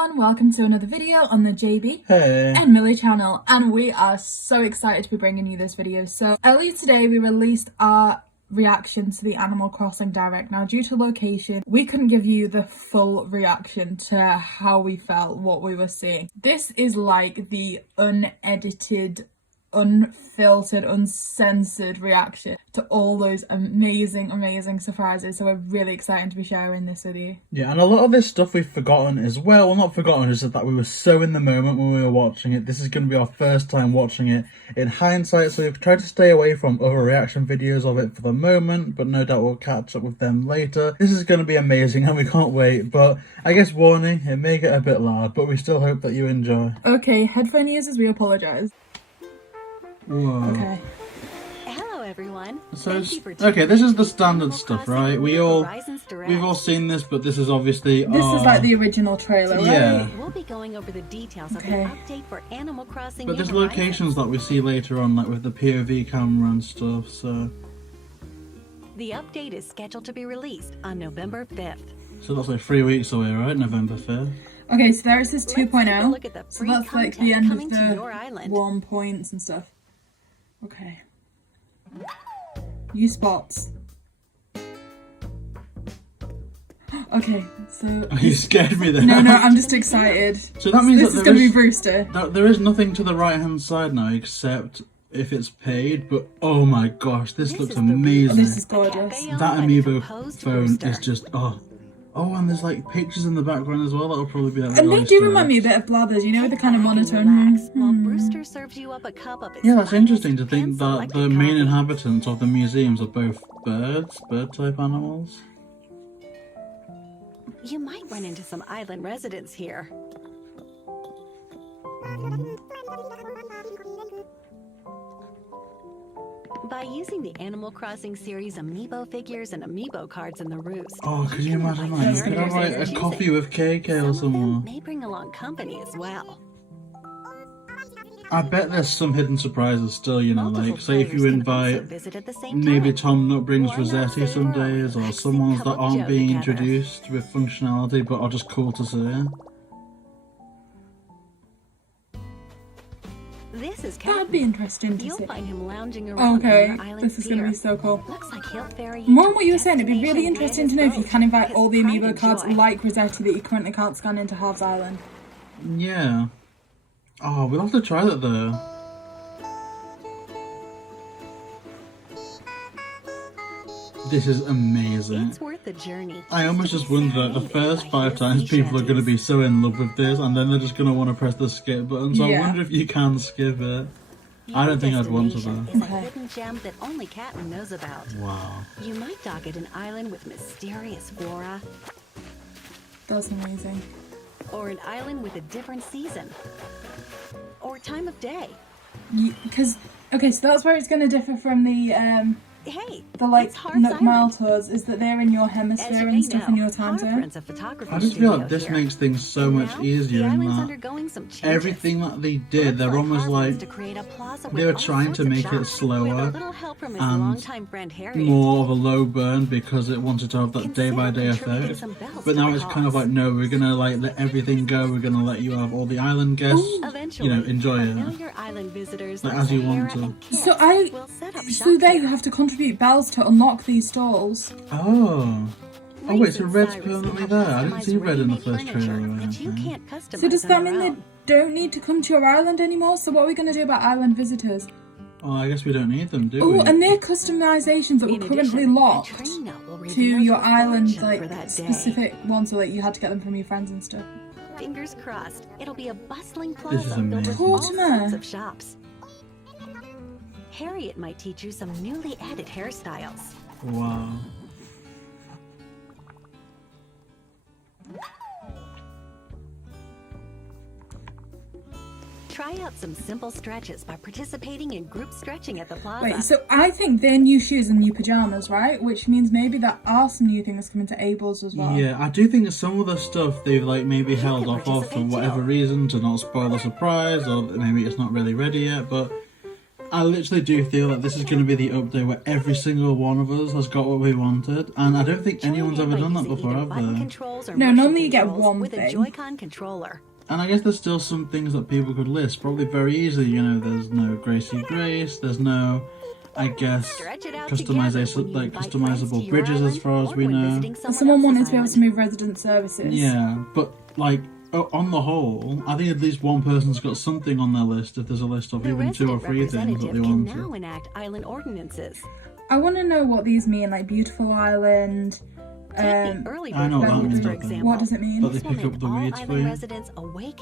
everyone, welcome to another video on the JayBee and Milly channel, and we are so excited to be bringing you this video. So earlier today we released our reaction to the Animal Crossing Direct. Now, due to location, we couldn't give you the full reaction to how we felt, what we were seeing. This is like the unedited, unfiltered, uncensored reaction to all those amazing surprises, so we're really excited to be sharing this with you. Yeah, and a lot of this stuff we've forgotten as well. Not forgotten, just that we were so in the moment when we were watching it. This is going to be our first time watching it in hindsight, so we've tried to stay away from other reaction videos of it for the moment, but no doubt we'll catch up with them later. This is going to be amazing and we can't wait, but I guess warning, it may get a bit loud, but we still hope that you enjoy. Okay, headphone users, we apologise. Whoa. Okay. Hello everyone. So okay, this is the standard stuff, right? We've all seen this, but this is obviously this is like the original trailer, right? Yeah. We'll be going over the details of the update for Animal Crossing. But there's locations that we see later on, like with the POV camera and stuff. So the update is scheduled to be released on November 5th. So that's like 3 weeks away, right? November 5th. Okay, so there is this 2.0. So that's like the end of the 1 points and stuff. Okay. Use spots. Okay, so... Oh, you scared me there. No, I'm just excited. So that means this is going to be Brewster. There is nothing to the right-hand side now, except if it's paid, but oh my gosh, this looks amazing. This is gorgeous. That amiibo phone is just, Oh, and there's like pictures in the background as well. That'll probably be like. And they do remind me a bit of Blathers, you know, the kind of monotone. While Brewster serves you up a cup of yeah, that's interesting to think that the main inhabitants of the museums are both bird-type animals. You might run into some island residents here. By using the Animal Crossing series amiibo figures and amiibo cards in the roost. Oh, could you imagine that? You could have like a coffee with KK or someone. May bring along company as well. I bet there's some hidden surprises still, you know, like say if you invite, maybe Tom Nook brings Rossetti some days, or some ones that aren't being introduced with functionality but are just cool to see. That'd be interesting to see. Find him lounging around okay, this is going to be so cool. Looks like he'll ferry more on what you were saying, it'd be really interesting to know if you can invite all the amiibo cards like Rossetti that you currently can't scan into Halves Island. Yeah. Oh, we'll have to try that though. This is amazing. It's worth the journey. I almost just wonder that the first 5 times people are going to be so in love with this and then they're just going to want to press the skip button. So I wonder if you can skip it. I don't think I'd want to though. Is a hidden gem that only Captain knows about. Wow. You might dock at an island with mysterious flora. That's amazing. Or an island with a different season. Or time of day. Because, okay, so that's where it's going to differ from the, hey, the like Nook Mile tours, is that they're in your hemisphere and stuff in your time zone. I just feel like this makes things so much easier in that everything that they did, they're almost like they were trying to make it slower and more of a low burn because it wanted to have that day-by-day effect. But now it's kind of like, no, we're gonna like let everything go. We're gonna let you have all the island guests, you know, enjoy it like as you want to. So there you have to contribute bells to unlock these stalls. Oh wait, so Red's permanently there. I didn't see Red in the first trailer or anything. So does that mean they don't need to come to your island anymore? So what are we going to do about island visitors? Well, I guess we don't need them, do we? Oh, and they're customizations that were currently locked to your island, like specific ones, so like you had to get them from your friends and stuff. Fingers crossed, it'll be a bustling plaza filled with all sorts of shops. Harriet might teach you some newly added hairstyles. Wow. Try out some simple stretches by participating in group stretching at the plaza. Wait, so I think they're new shoes and new pajamas, right? Which means maybe there are some new things coming to Abel's as well. Yeah, I do think some of the stuff they've like maybe held off for whatever reason to not spoil the surprise, or maybe it's not really ready yet, but I literally do feel that this is going to be the update where every single one of us has got what we wanted, and I don't think anyone's ever done that before, have they? No, normally you get one with thing. a Joy-Con controller. And I guess there's still some things that people could list, probably very easily. You know, there's no Gracie Grace, there's no, I guess, customizable bridges as far as we know. Someone wanted to be able to move resident services. Yeah, but like, on the whole, I think at least one person's got something on their list if there's a list of even 2 or 3 things that they want to. Now enact island ordinances. I want to know what these mean, like beautiful island. I know what that means, I think. What does it mean? But they pick up the weeds for you.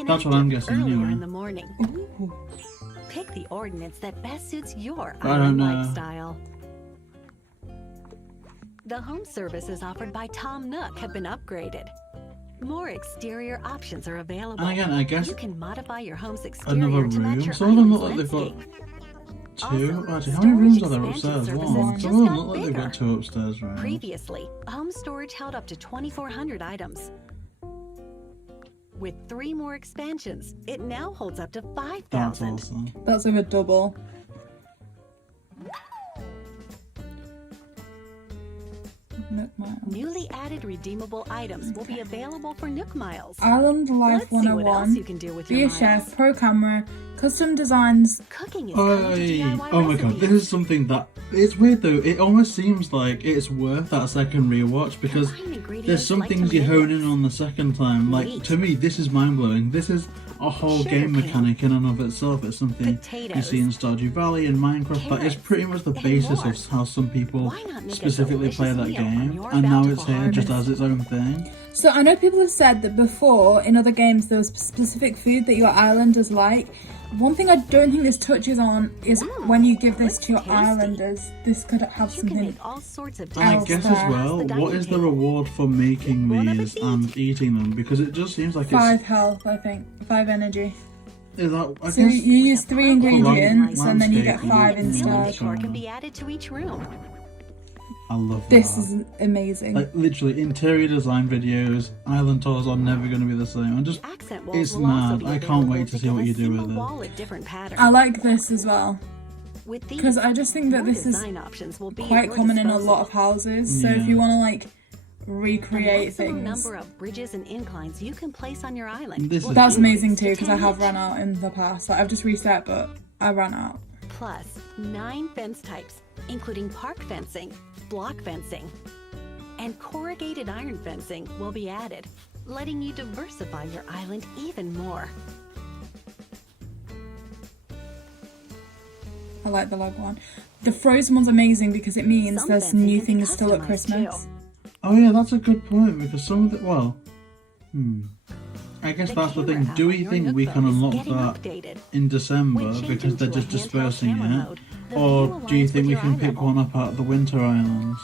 That's what I'm guessing anyway. In the morning. Pick the ordinance that best suits your I don't know. lifestyle. The home services offered by Tom Nook have been upgraded. More exterior options are available. And again, I guess you can modify your home's exterior another to match room. your Some of them look like island's they've got landscape. 2. Also, Actually, how many rooms are there storage upstairs? expansion 1. services Some just of them got look like they've got bigger. 2 upstairs rooms. Previously, home storage held up to 2,400 items. With 3 more expansions, it now holds up to That's 5,000. awesome. That's like a double. Nook Miles. Newly added redeemable items will be available for Nook Miles. Island Life Let's see what else 101. you can do with Be your a chef, miles. pro camera, custom designs. Cooking is coming to DIY Oh my god, recipes. this is something that... It's weird though, it almost seems like it's worth that second rewatch because Combine ingredients there's some like things you hone in tomatoes, on the second time. Like, wheat, to me, this is mind-blowing. This is a whole game sugarcane, mechanic in and of itself. It's something you potatoes, see in Stardew Valley and Minecraft. That is carrots, pretty much the and basis more. of how some people Why not make a specifically play that delicious meal from game. your And now it's bountiful here just harvest? as its own thing. So I know people have said that before in other games there was specific food that your islanders like. One thing I don't think this touches on is when you give this to your tasty. islanders. This could have You can something. make all sorts of And I else guess there. as well, what is the reward for making Bon these appetit. and eating them? Because it just seems like 5 health, I think. 5 energy. Is that, I So guess, you use 3 ingredients and then you get landscaping. 5 Building Building instead. decor can be added to each room. I love This that. is amazing. Like, literally, interior design videos, island tours are never going to be the same. And just, Accent walls it's will also mad. be I can't available wait to see give what a you do single with it. wall a different pattern. I like this as well. With these, Because I just think that more this is design options will be at quite your common in a disposal. lot of houses. So if Yeah. you want to like The recreate maximum things, number of bridges and inclines you can place on your island. This will is that's increase amazing to too. Because I 10 have each. run out in the past. Like I've just reset, but I ran out. Plus 9 fence types, including park fencing, block fencing, and corrugated iron fencing will be added, letting you diversify your island even more. I like the log one. The frozen one's amazing because it means Some there's fencing new can be things still at customized, Christmas. too. Oh yeah, that's a good point, because some of the, I guess The that's the camera thing. app Do on we your think we Nook can phone is unlock getting that updated. in December When because changing they're to a just handheld dispersing camera it? mode, the Or view do you aligns think with we your can eye pick level. one up at the Winter Islands?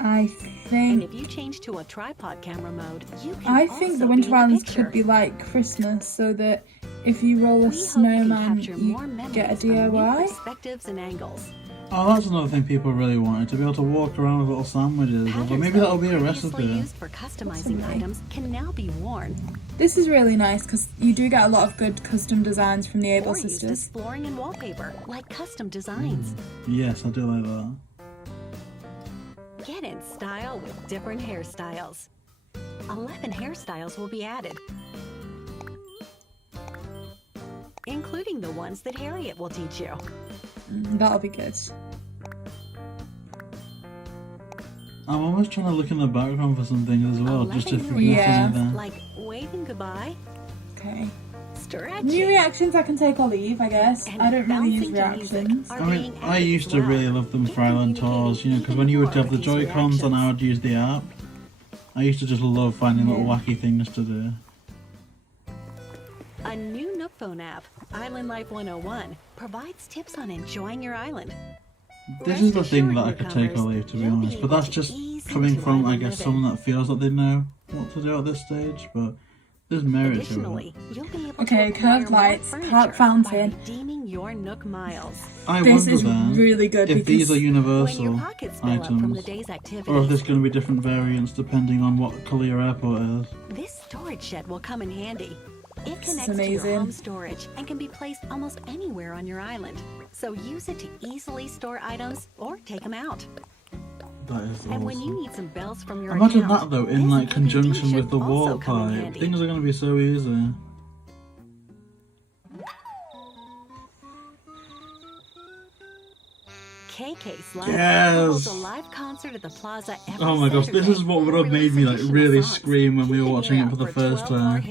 I And think if you change to a tripod camera mode, you can I think also the Winter be in Islands picture. could be like Christmas, so that if you roll a We hope you can snowman, capture you more memories get a from new DIY. perspectives and angles. Oh, that's another thing people really wanted, to be able to walk around with little sandwiches. Or Patterns maybe that'll be a previously recipe. used for customizing Possibly. items can now be worn This is really nice because you do get a lot of good custom designs from the Able or used as sisters. flooring and wallpaper, like custom designs. Yes, I do like that. Get in style with different hairstyles. 11 hairstyles will be added, including the ones that Harriet will teach you. That'll be good. I'm almost trying to look in the background for some things as well, just if 11 we new can Yeah. see them. like waving goodbye, Okay. stretching, New reactions I can take or leave, I guess. and I don't really use bouncing to music reactions. are I mean, being I added used as to well. really love them You for can Island communicate tours, you know, because even when you would more have the with these Joy-Cons and I reactions. would use the app, I used to just love finding little wacky things to do. A new Nook phone app, Island Life 101, provides tips on enjoying your island. This is the Rest thing assured, that I could take or newcomers, leave, to be you'll be honest. But able that's to just ease coming into from, I island guess, living. someone that feels that they know what to do at this stage. But there's merit to Additionally, it. you'll be able Okay, to acquire curved more lights, furniture park fountain. by redeeming your Nook miles. I This wonder is then really good if these because are When your universal pockets fill up from the items, day's activities, or if there's going to be different variants depending on what colour your airport is. this storage shed will come in handy. It connects to your home storage and can be placed almost anywhere on your island. So use it to easily store items or take them out. That is awesome. And when you need some bells from your Imagine account, that though, in like this conjunction DVD with the should also warp come in pipe. handy. Things are going to be so easy. KK Slide Yes! holds a live concert at the plaza every Oh my gosh, this Saturday. is what would have made me like really scream when we were watching it for the first time.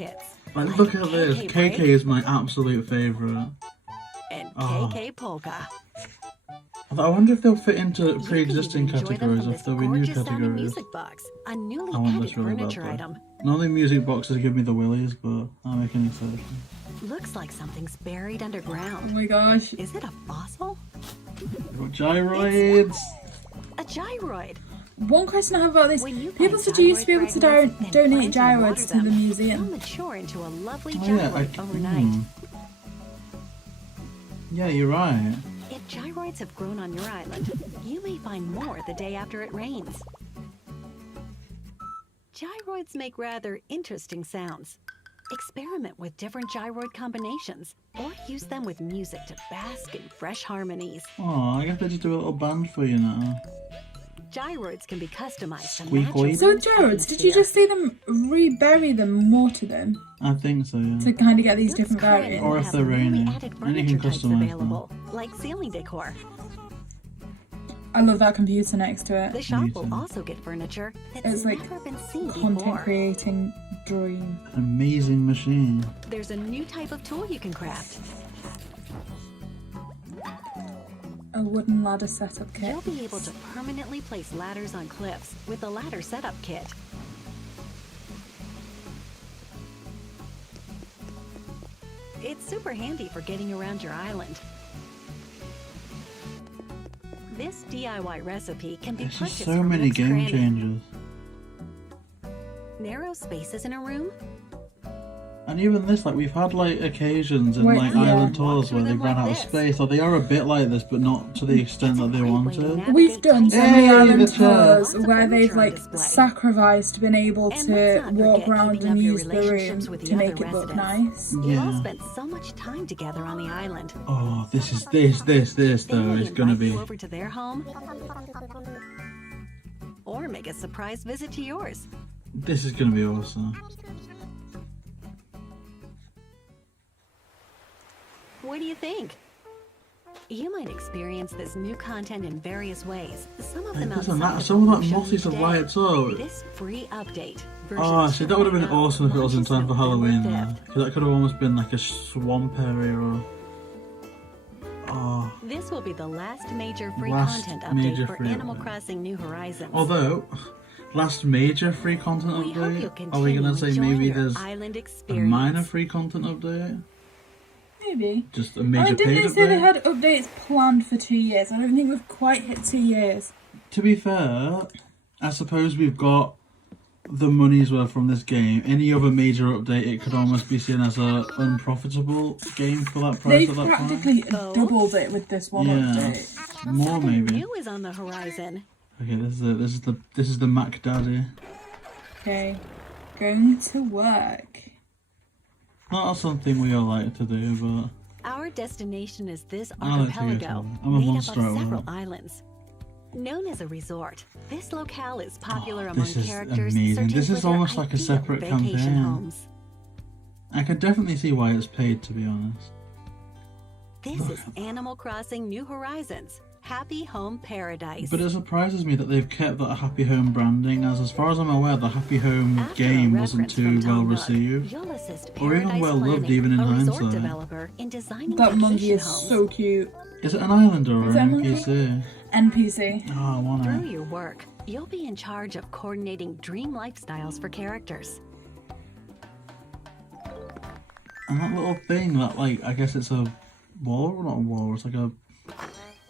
Like, look at this. KK is my absolute favourite. And Oh. KK Polka. I wonder if they'll fit into You can pre-existing even enjoy them categories from or this if there'll be new gorgeous sounding categories. music box, a newly I want added this really furniture badly. item. None of the music boxes give me the willies, but I'll make an exception. Looks like something's buried Oh underground. my gosh. Is it a fossil? We've got gyroids! A gyroid. One question I have about this. When you People find said you used to be able to gyroid fragments and donate plant and water gyroids to the them, they'll museum. mature into a lovely Oh yeah, gyroid overnight. Yeah, you're right. If gyroids have grown on your island, you may find more the day after it rains. Gyroids make rather interesting sounds. Experiment with different gyroid combinations, or use them with music to bask in fresh harmonies. Oh, I guess they just do a little band for you now. Gyroids can be customized to Squeakoid. match your So room's gyroids, did you atmosphere. just see them rebury them, mortar them, I think so, yeah. to kind of get these This different crate variants? Or will if have they're newly raining. added And you can furniture types customize them. available, like ceiling decor. I love that computer next to The it. shop Me will too. also get furniture that's It's like never been seen Content before. creating dream. An amazing machine. There's a new type of tool you can craft. A wooden ladder setup kit. You'll be able to permanently place ladders on cliffs with the ladder setup kit. It's super handy for getting around your island. This DIY recipe can be There's purchased just so from many Nook's game Cranny. changers. Narrow spaces in a room? And even this, like, we've had, like, occasions in, Wait, like, yeah. island tours where they've Walk through run them out of like this. space, or they are a bit like this, but not to the extent that they Great way to wanted. navigate We've done so tight many Hey, island the chair. tours Lots of where they've furniture on like display. sacrificed being able And to let's not walk forget around keeping and up your use the room relationships with the to make other it look residents. nice. You all Yeah. spent so much time together on the island. Oh, this They though may is gonna invite be. you over to their home, or make a surprise visit to yours. This is gonna be awesome. What do you think? You might experience this new content in various ways. Some of them Listen, outside that, of some what of we've that shown moss you is today. lights up. This free update. Oh, see, that would have been awesome if it was in time for Halloween, though. though. Because that could have almost been like a swamp area or. Oh. This will be the last major free Last content major update for free Animal update. Crossing New Horizons. Although, last major free content we hope you'll update? Are we gonna say continue maybe enjoying your there's island a experience. minor free content update? Maybe. Just a Oh, major didn't paid they say they update? had updates planned for 2 years? I don't think we've quite hit 2 years. To be fair, I suppose we've got the money's worth from this game. Any other major update, it could almost be seen as a unprofitable game for that price They've at that point. practically doubled it with this one Yeah. update. More Something maybe. new is on the horizon. Okay, this is the Mac Daddy. Okay, going to work. Not something we all like to do, but Our destination is this I like to go archipelago, to- I'm a made up monster of at several work. islands. Known as a resort, this locale is popular Oh, among this is characters amazing. searching This for is their almost like a ideal separate vacation campaign. homes. I can definitely see why it's paid, to be honest. This is Animal Crossing New Horizons, Happy Home Paradise. But it surprises me that they've kept that Happy Home branding, as far as I'm aware, the Happy Home After a game wasn't reference too from well Tom Nook, received. you'll assist Or even Paradise well loved, Planning, even in a resort hindsight. developer in designing That monkey vacation is homes. so cute. Is it an islander or Is that an a monkey? NPC? NPC. Oh, I want Through it. your work, you'll be in charge of coordinating dream lifestyles for characters. And that little thing, that like, I guess it's a wall, not a wall, it's like a.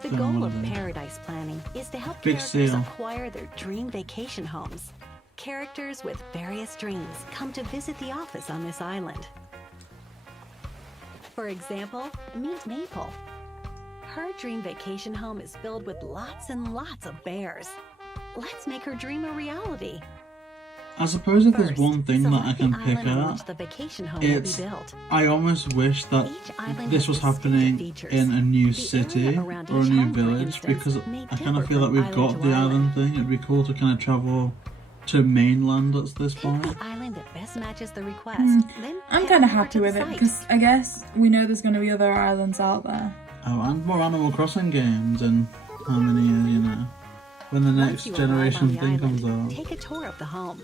The Don't know goal what of it is. Paradise Planning is to help Big characters seal. acquire their dream vacation homes. Characters with various dreams come to visit the office on this island. For example, meet Maple. Her dream vacation home is filled with lots and lots of bears. Let's make her dream a reality. I suppose if there's one thing that I select can the pick island on at, which the vacation home will be it's built. I almost wish that Each island this has was distinct happening features. in a new The city area or around a each new home, for village, instance, because may I kind of differ feel that from we've island got to the island. island thing. It'd be cool to kind of travel to mainland at this Pick point. the island that best matches the request. Then I'm head kind of over happy to the with it site. because I guess we know there's going to be other islands out there. Oh, and more Animal Crossing games in how many years, you know, when the Once next you arrive on generation the thing island, comes out. take a tour of the home.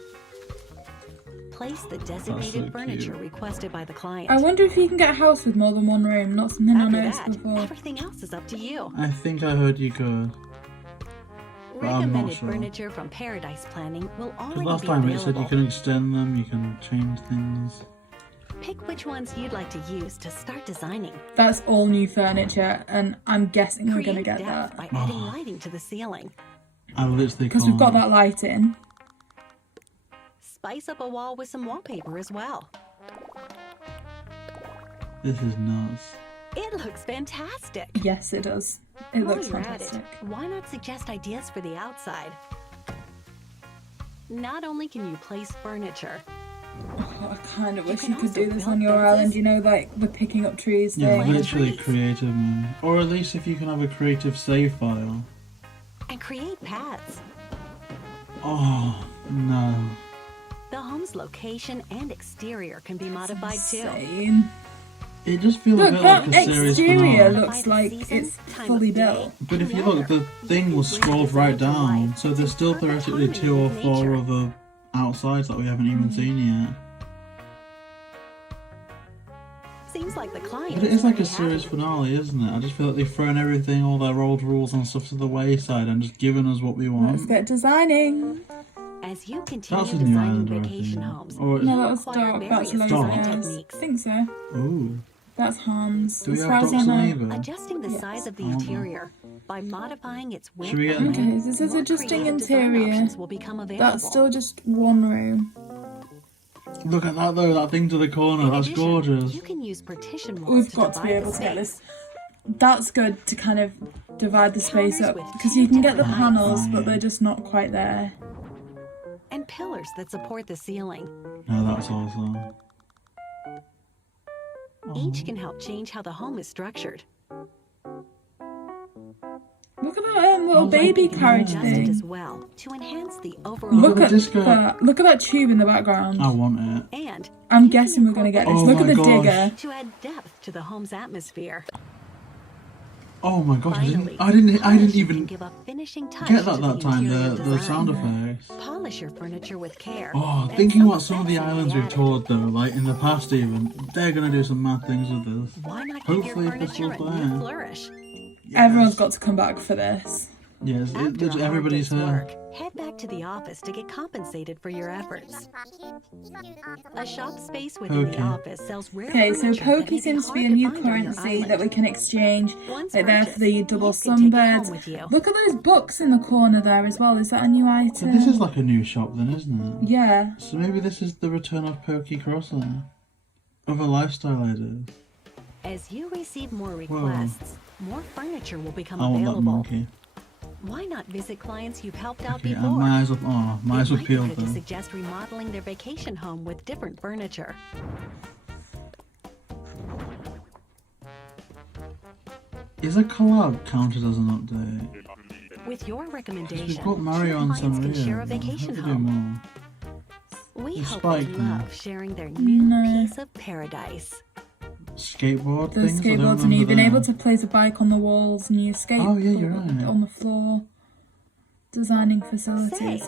Place the so designated furniture cute. requested by the client. I wonder if you can get a house with more than one room. Not something I After noticed that, before. everything else is up to you. I think I heard you could. But I'm not Recommended sure. furniture from Paradise Planning will Because already last be time it available. said you can extend them, you can change things. Pick which ones you'd like to use to start designing. That's all new furniture, and I'm guessing we're going to Create get depth that. by adding lighting to the ceiling. I literally Because we've got can't. that light in. Spice up a wall with some wallpaper as well. This is nuts. It looks fantastic. Yes, it does. It While looks you're at it, fantastic. why not suggest ideas for the outside? Not only can you place furniture, Oh, I kind of wish can you could also do this build on your fences. island, you know, like the picking up trees Yeah, thing. literally trees. creative, man. Or at least if you can have a creative save file. and create paths. Oh, no. The home's location and exterior can be modified too. Insane. It just feels a Look, bit that like a series exterior finale. looks like it's fully built. But if you look, the thing was scrolled right down, so there's still theoretically 2 or 4 other outsides that we haven't even seen yet. Seems like the client. But it is like a pretty happy. series finale, isn't it? I just feel like they've thrown everything, all their old rules and stuff to the wayside and just given us what we Let's want. get designing. As you continue That's a new designing island, I vacation think. homes, Or No, you that was acquire dark. That's various loads Dark. of design eyes. I techniques. think so. Ooh. That's Hans. Do we As have far as Dr. I know. Neighbour? Adjusting the Yes. size of the Oh, no. interior by modifying its width. Should we get and them? Okay, length, this is more adjusting creative design interior. options will become available. That's still just one room. Look at that though, that thing to the corner, In that's addition, gorgeous. You can use partition walls We've to got to be divide able the to get space. this. That's good to kind of divide the space Counters up. with Because 2 you can get the different panels, heights. but they're just not quite there. And pillars that support the ceiling. No, that's awesome. Each can help change how the home is structured. Look at that little Oh, baby thank you. carriage Adjust it thing. as well to enhance the overall Look the at disco. that. Look at that tube in the background. I want it. and I'm you can guessing we're going to get this. Oh Look at my the gosh. digger. to add depth to the home's atmosphere. Oh my gosh, Finally, I didn't polishing even can give a finishing touch get to that the time, interior the design. sound effects. Polish your furniture with care. Oh, and thinking what something some of the fancy islands we've added. toured though, like in the past even, they're gonna do some mad things with this. Why not give Hopefully your if this furniture will a new play. flourish? Everyone's got to come back for this. Yes, After a hard everybody's day's here. work, head back to the office to get compensated for your efforts. A shop space within Okay. the office sells rare Okay, so furniture that may Pokey seems to be a hard new find on your currency that island. we can exchange. Once Like there for the purchased, double you can take it home sunbeds. with you. Look at those books in the corner there as well. Is that a new So item? this is like a new shop then, isn't it? Yeah. So maybe this is the return of Pokey Crossing. Other lifestyle ideas. As you receive more requests, more furniture will become I want that available. monkey. Why not visit clients you've helped out Okay, before? and my eyes up. Oh, my eyes It were might be peeled good to though. suggest remodeling their vacation home with different furniture. Is a collab counted as an update? With your recommendation, We've got Mario and clients can Sanrio. share a How vacation do we do home. more? We It's hope Spike they now. love sharing their new No. piece of paradise. Skateboard The things? I don't skateboards, and remember you've been them. able to place a bike on the walls, and you skate Oh, yeah, you're right. on the floor. Designing facilities. Say,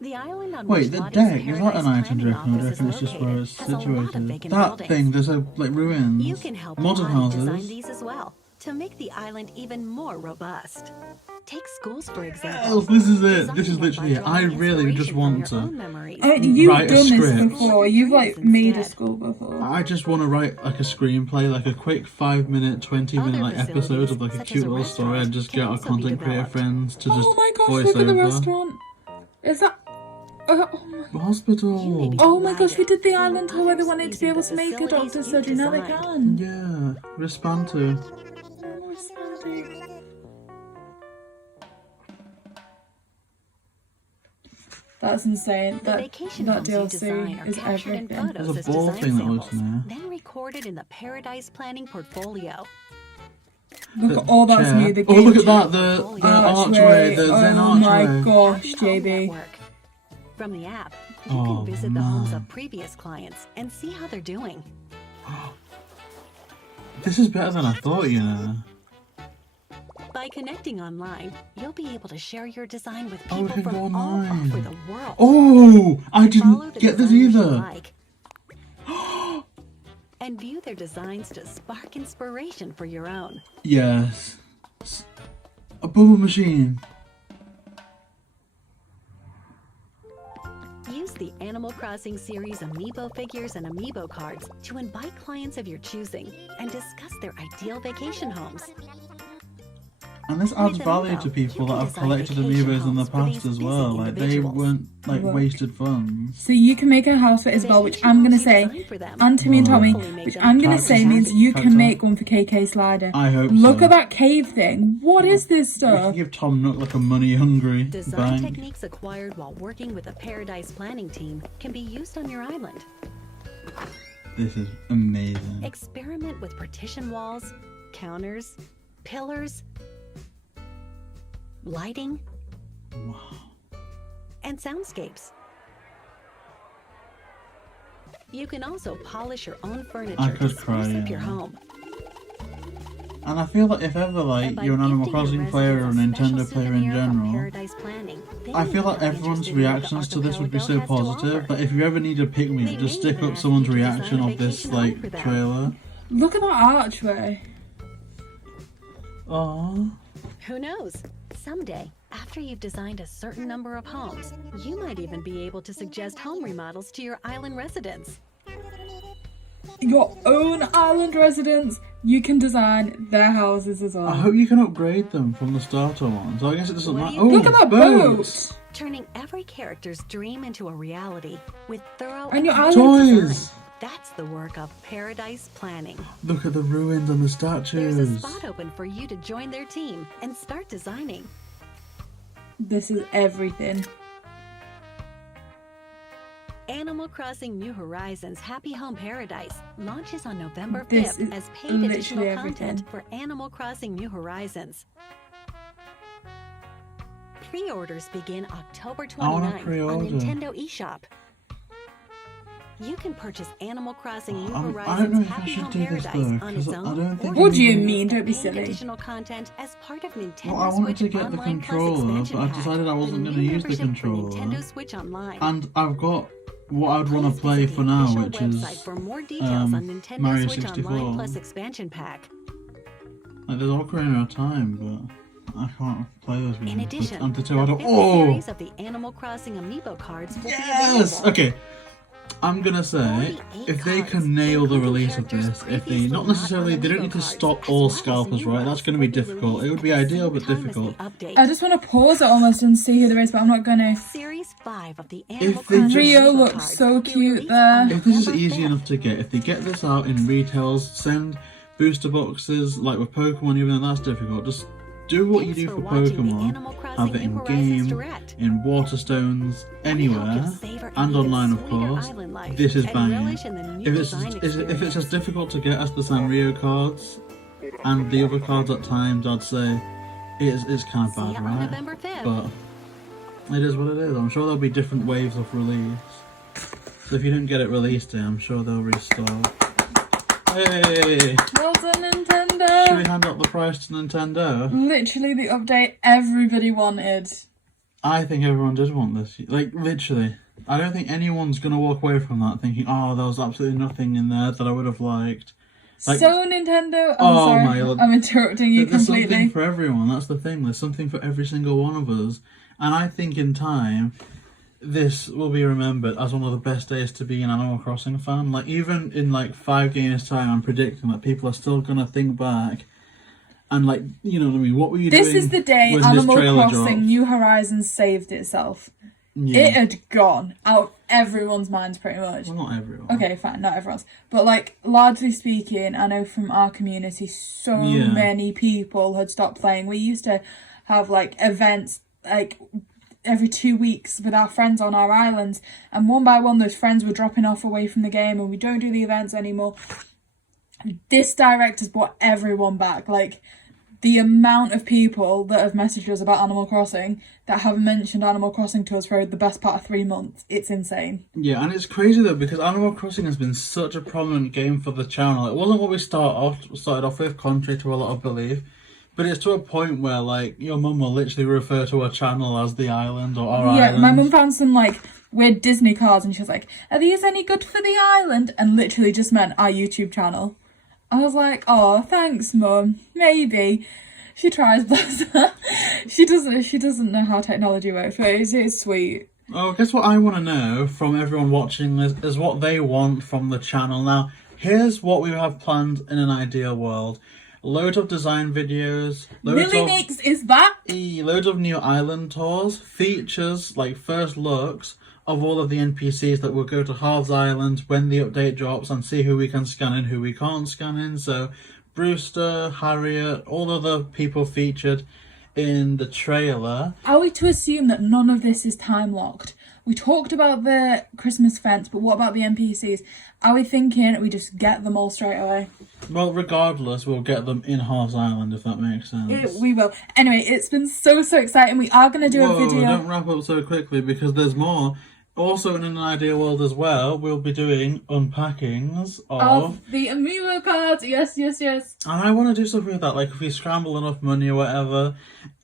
the island on Wait, which the Lottie's deck, is that Paradise an item, do you Planning reckon? Or do you Office reckon is it's just where it's located has a lot of situated? vacant That buildings. thing, there's like ruins. You can help Modern Lottie design houses. these as well to make the island even more robust. Take schools, for example. Yes, this is it. Design This is them by literally it. I drawing really just inspiration want from your to. own memories. You've Write a done this script. before. You've like Dreams made a instead. school before. I just want to write like a screenplay, like a quick 5-minute, 20-minute Other like episode of like a facilities, cute such as a little story and restaurant, just can get our also be content creator developed. friends to just Oh my gosh, voice look at the over. restaurant. Is that... oh my... Hospital. Oh my gosh, we did the Seeing island tour where they others wanted to be using able the to make a facilities doctor's you surgery. Now they designed. can. Yeah, respond to. Oh, Sandy. That's insane. The That vacation that homes you design DLC are is captured in everything. photos There's a as ball design thing that looks samples, nice. then recorded in the Paradise Planning portfolio. Look at all that's Chair. new. The Oh, look gate. at that! The archway, the Zen Oh archway. my gosh, Happy Home JayBee. Network. From the app, you Oh, can visit the homes man. of previous clients and see how they're doing. This is better than I thought, you know. By connecting online, you'll be able to share your design with Oh, we people can go from all online. over the world. Oh, I Follow didn't the get this designers you either. like, and view their designs to spark inspiration for your own. Yes. A bubble machine. Use the Animal Crossing series Amiibo figures and Amiibo cards to invite clients of your choosing and discuss their ideal vacation homes. And this adds value to people that have collected amiibos in the past as well. Like, they weren't, like, wasted funds. So you can make a house for Isabel, which I'm going to say, and Timmy and Tommy, which I'm going to say means you can make one for KK Slider. I hope Look so. at that cave thing. What is this We can stuff? give Tom Nook like a money-hungry Design bank. techniques acquired while working with a Paradise Planning team can be used on your island. This is amazing. Experiment with partition walls, counters, pillars, lighting, and soundscapes. You can also polish your own I furniture to could cry, spruce up your yeah. home. And I feel that if ever, And like, by you're an Animal gifting your Crossing player or a residents a Nintendo special player in souvenir from general, Paradise Planning, they I may feel like become everyone's interested in what the reactions to this would be so archipelago has to positive offer. that if you ever need a pick-me-up, They just may stick even up ask someone's you to design reaction a of this, vacation home like, for them. trailer. Look at that archway. Aww. Who knows? Someday, after you've designed a certain number of homes, you might even be able to suggest home remodels to your island residents. Your own island residents, you can design their houses as well. I hope you can upgrade them from the starter ones. I guess it doesn't What do matter. you Oh, think? Look at that boats! boat. Turning every character's dream into a reality with thorough And your attention island to Toys! design. That's the work of Paradise Planning. Look at the ruins and the There's a statues. spot open for you to join their team and start designing. This is everything. Animal Crossing New Horizons Happy Home Paradise launches on November This 5th is as paid literally additional everything. content for Animal Crossing New Horizons. Pre-orders begin October I wanna 29th on pre-order. Nintendo eShop. You can purchase Animal Crossing New I don't Horizons know if I Happy should Home do this, Paradise though, on 'cause its I own. don't think or What do you anybody- mean? Don't be paying silly. additional content as part of Nintendo Well, I wanted Switch to get the Online Plus controller, expansion but I pack, decided I wasn't the going to new use the membership for controller. Nintendo Switch Online. And I've got what I'd want Please to play visit for the now, official which website is for more details on Nintendo Mario Switch 64. Online Plus expansion pack. Like, there's Ocarina of Time, but I can't play those games. In addition, I'm the too, I don't. fifth Oh! series of the Animal Crossing Amiibo cards will be Yes! available. Okay. I'm gonna say, 48 if they cards, can nail the including release of characters this, if they, previously not not necessarily, on they don't Amiibo need to cards, stop as all well as scalpers, new right? That's ones gonna be will be difficult. It would released be at the ideal, same but time as the difficult. update. I just want to pause it almost and see who there is, but I'm not gonna. Series 5 of the Animal they Crossing just- Rio Amiibo looks cards so will be cute released there. on If this is November easy 5th. enough to get, if they get this out in retails, send booster boxes, like with Pokemon, even though that's difficult, just do what you Thanks do for for watching the Pokemon, Animal Crossing have it in New Horizons game, Direct. in Waterstones, We anywhere, hope you'll savor an and even online of sweeter course. island life This is and banging. relish in the new If it's design if it's as experience. difficult to get as the Sanrio cards and the other cards at times, I'd say it's kind of See ya bad, on right? November 5th. But it is what it is. I'm sure there'll be different waves of release. So if you don't get it released day, I'm sure they'll restart. Hey! Well done, Should we Nintendo. hand out the prize to Nintendo? Literally the update everybody wanted. I think everyone did want this. Like, literally. I don't think anyone's going to walk away from that thinking, oh, there was absolutely nothing in there that I would have liked. Like, So Nintendo, I'm Oh sorry, my Lord. I'm interrupting you there's completely. something for everyone. That's the thing. There's something for every single one of us. And I think in time, this will be remembered as one of the best days to be an Animal Crossing fan. Like, even in like 5 years' time, I'm predicting that people are still going to think back and, like, you know what I mean? What were you This doing is the day when Animal this trailer Crossing dropped? New Horizons saved itself. Yeah. It had gone out everyone's minds pretty much. Well, not everyone. Okay, fine, not everyone's. But, like, largely speaking, I know from our community, so Yeah. many people had stopped playing. We used to have, like, events, like, every 2 weeks with our friends on our islands, and one by one those friends were dropping off away from the game and we don't do the events anymore. This direct has brought everyone back. Like, the amount of people that have messaged us about Animal Crossing that have mentioned Animal Crossing to us for the best part of 3 months, it's insane. Yeah, and it's crazy though, because Animal Crossing has been such a prominent game for the channel. It wasn't what we started off with, contrary to a lot of belief, but it's to a point where, like, your mum will literally refer to our channel as the island or our island. Yeah, my mum found some, like, weird Disney cards and she was like, are these any good for the island? And literally just meant our YouTube channel. I was like, oh, thanks, Mum. Maybe. She tries, bless her. She doesn't know how technology works, but it's sweet. Oh, guess what I want to know from everyone watching is what they want from the channel. Now, here's what we have planned in an ideal world. Loads of design videos. Milly Mix is back. Loads of new island tours, features, like first looks of all of the NPCs that will go to Halves Island when the update drops, and see who we can scan in, who we can't scan in. So Brewster, Harriet, all other people featured in the trailer. Are we to assume that none of this is time locked? We talked about the Christmas fence, but what about the NPCs? Are we thinking we just get them all straight away? Well, regardless, we'll get them in Halves Island, if that makes sense. We will. Anyway, it's been so exciting. We are going to do a video. Don't wrap up so quickly, because there's more. Also, in an ideal world as well, we'll be doing unpackings of the amiibo cards. Yes. And I want to do something with that, like if we scramble enough money or whatever.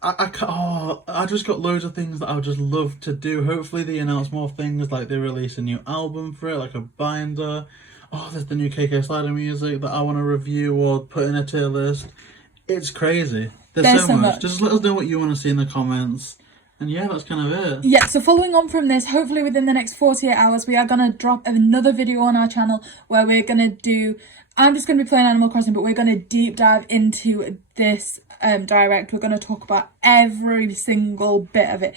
I just got loads of things that I would just love to do. Hopefully they announce more things, like they release a new album for it, like a binder. Oh, there's the new KK Slider music that I want to review or put in a tier list. It's crazy. There's so much. Just let us know what you want to see in the comments. And yeah, that's kind of it. Yeah, so following on from this, hopefully within the next 48 hours, we are going to drop another video on our channel where we're going to do... I'm just going to be playing Animal Crossing, but we're going to deep dive into this direct. We're going to talk about every single bit of it.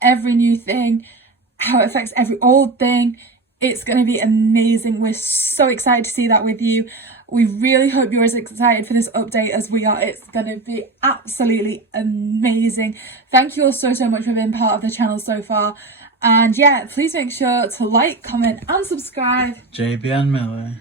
Every new thing, how it affects every old thing. It's going to be amazing. We're so excited to see that with you. We really hope you're as excited for this update as we are. It's going to be absolutely amazing. Thank you all so much for being part of the channel so far. And yeah, please make sure to like, comment and subscribe. JayBee and Milly.